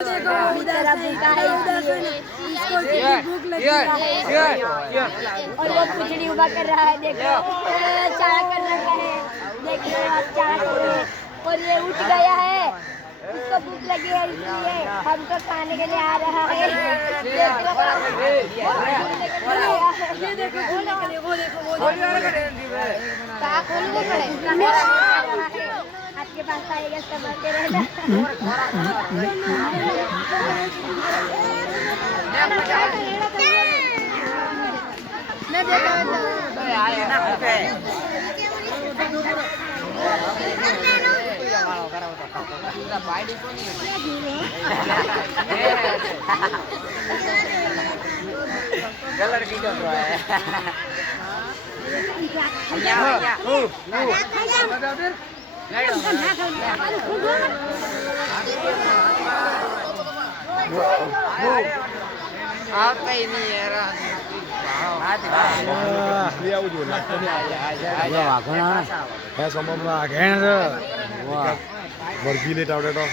देखो उधर भूखा है, उधर से इसको भूख लगी है और वो कुचड़ी उबा कर रहा है। देखो चारा कर रहा है, देखिए आप चारा कर रहे हैं और ये उठ गया है, इसको भूख लगी है इसलिए हमको खाने के लिए आ रहा है। ये देखो खोलने के लिए, वो देखो खोलना पड़ेगा, आपके पास आएगा संभाल के रहना। मैं देखा कलर की जो है આવતા નહીં યાર લઈ આવું જોઈએ વાઘણા હે સમમમાં ઘેણ છે વર્ગી લેટ આવડે તો